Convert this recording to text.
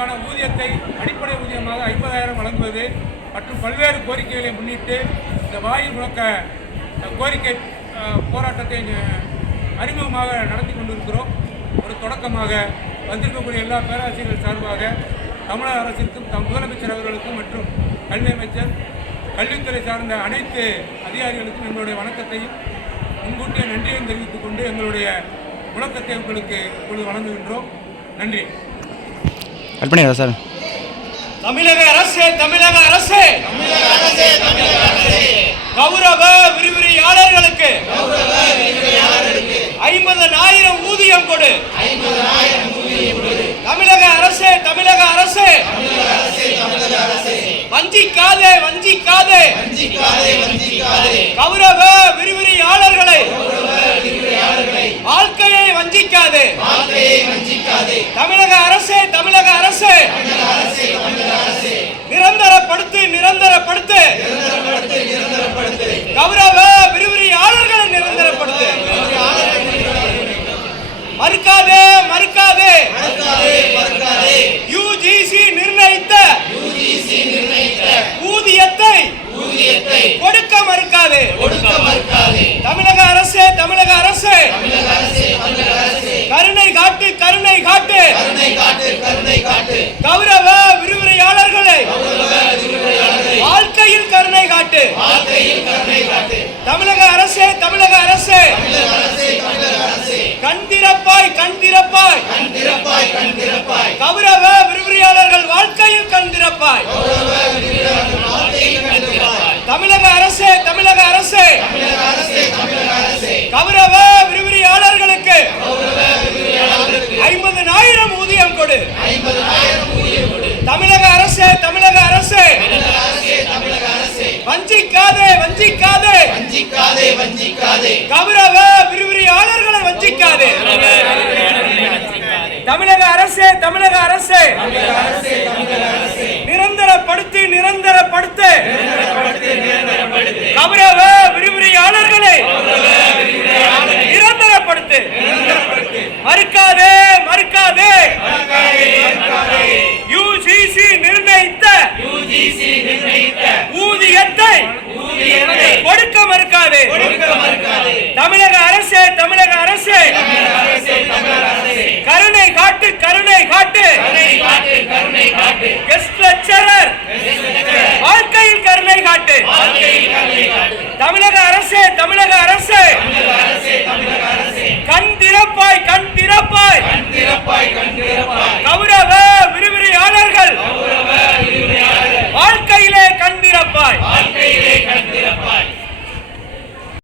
அவர்களுக்கான ஊதியத்தை அடிப்படை ஊதியமாக 50,000 வழங்குவது மற்றும் பல்வேறு கோரிக்கைகளை முன்னிட்டு இந்த வாயில் முழக்க கோரிக்கை போராட்டத்தை அறிமுகமாக நடத்தி கொண்டிருக்கிறோம். ஒரு தொடக்கமாக வந்திருக்கக்கூடிய எல்லா பேராசிரியர்கள் சார்பாக தமிழக அரசிற்கும் முதலமைச்சர் அவர்களுக்கும் மற்றும் கல்வி அமைச்சர் கல்வித்துறை சார்ந்த அனைத்து அதிகாரிகளுக்கும் எங்களுடைய வணக்கத்தையும் முன்கூட்டிய நன்றியையும் தெரிவித்துக் கொண்டு எங்களுடைய முழக்கத்தை உங்களுக்கு இப்பொழுது வழங்குகின்றோம். நன்றி. சார். தமிழக அரசு கௌரவ விரிவுரையாளர்களுக்கு 50,000 ஊதியம் கொடு. தமிழக அரசு வஞ்சிக்காதே கௌரவ விரிவுரையாளர்களை வாழ்க்கையை வஞ்சிக்காதே. தமிழக அரசு நிரந்தரப்படுத்து கௌரவ விரிவுரையாளர்களை நிரந்தரப்படுத்து. மறுக்காதே யுஜிசி நிர்ணயித்த ஊதியத்தை கொடுக்க மறுக்காதே. தமிழக அரசு கருணை காட்டு கௌரவ விரிவுரையாளர்களை வாழ்க்கையில் கருணை காட்டு. தமிழக அரசு கண் திறப்பாய் கௌரவ விரிவுரையாளர்கள் வாழ்க்கையில் கண் திறப்பாய். தமிழக அரசு கௌரவ விரிவுரையாளர்களுக்கு 50,000 ஊதியம் கொடு. தமிழக அரசு வஞ்சிக்காதே கௌரவ விரிவுரையாளர்களை வஞ்சிக்காதே. தமிழக அரசு நிரந்தரப்படுத்து கௌரவ விரிவுரையாளர்களை நிரந்தரப்படுத்து. மறுக்காதே யுஜிசி நிர்ணயித்த ஊதியத்தை கொடுக்க மறுக்காதே. தமிழக அரசு கருணை காட்டு கெஸ்ட் லெக்சரர் வாழ்க்கையில் கருணை காட்டு. தமிழக அரசு கண் திறப்பாய் கௌரவ விரிவுரையாளர்கள் வாழ்க்கையிலே கண் திறப்பாய்.